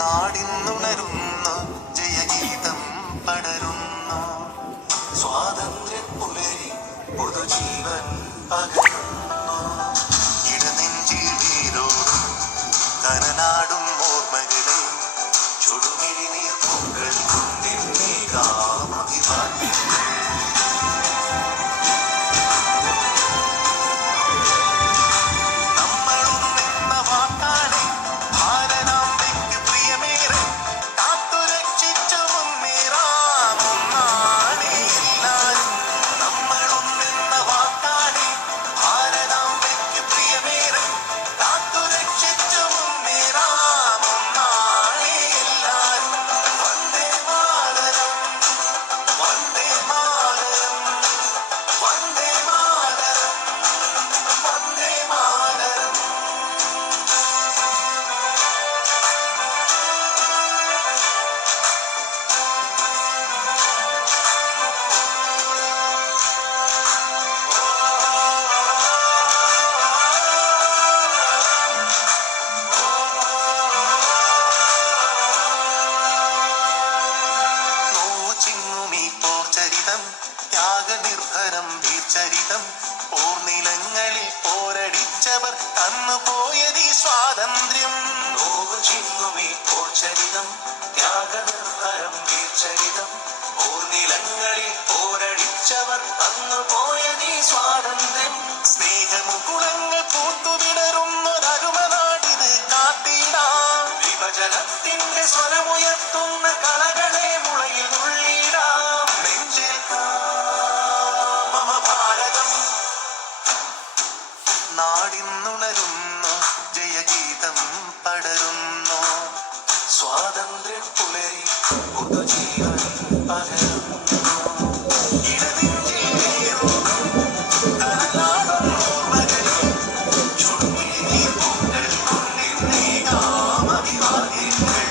നാടിന്നുണരുന്നു, ജയഗീതം പടരുന്നു. സ്വാതന്ത്ര്യപ്പുലരി പുതുജീവൻ പകരുന്നു. ഇടനെഞ്ചിൽ വീരോടും കനനാടും ഓർമ്മകളെ ചുടുമിഴിനീർ പൂക്കൾ കൊണ്ടിന്നേകാമഭിവാദ്യം. ത്യാഗനിർഭരം വീർചരിതം പോർനിലങ്ങളിൽ പോരടിച്ചവർ തന്നുപോയതീ സ്വാതന്ത്ര്യം. നോവുചിങ്ങുമീ പോർചരിതം ത്യാഗനിർഭരം വീർചരിതം പോർനിലങ്ങളിൽ പോരടിച്ചവർ തന്നുപോയതീ സ്വാതന്ത്ര്യം. സ്നേഹമുകുളങ്ങൾ പൂത്തുവിടരുന്നൊരരുമനാടിത് കാത്തിടാം. വിഭജനത്തിന്റെ സ്വരമുയർത്തുന്ന കളകളെ മുളയിൽ ഉള്ളിടാം. നാടിന്നുണരുന്നു, ജയഗീതം പടരുന്നു. സ്വാതന്ത്ര്യപ്പുലരി പുതുജീവൻ പകരുന്നു. ഇടനെഞ്ചിൽ വീരോടും കനലാടും ഓർമ്മകളെ ചുടുമിഴിനീർ പൂക്കൾ കൊണ്ടിന്നേകാമഭിവാദ്യങ്ങൾ.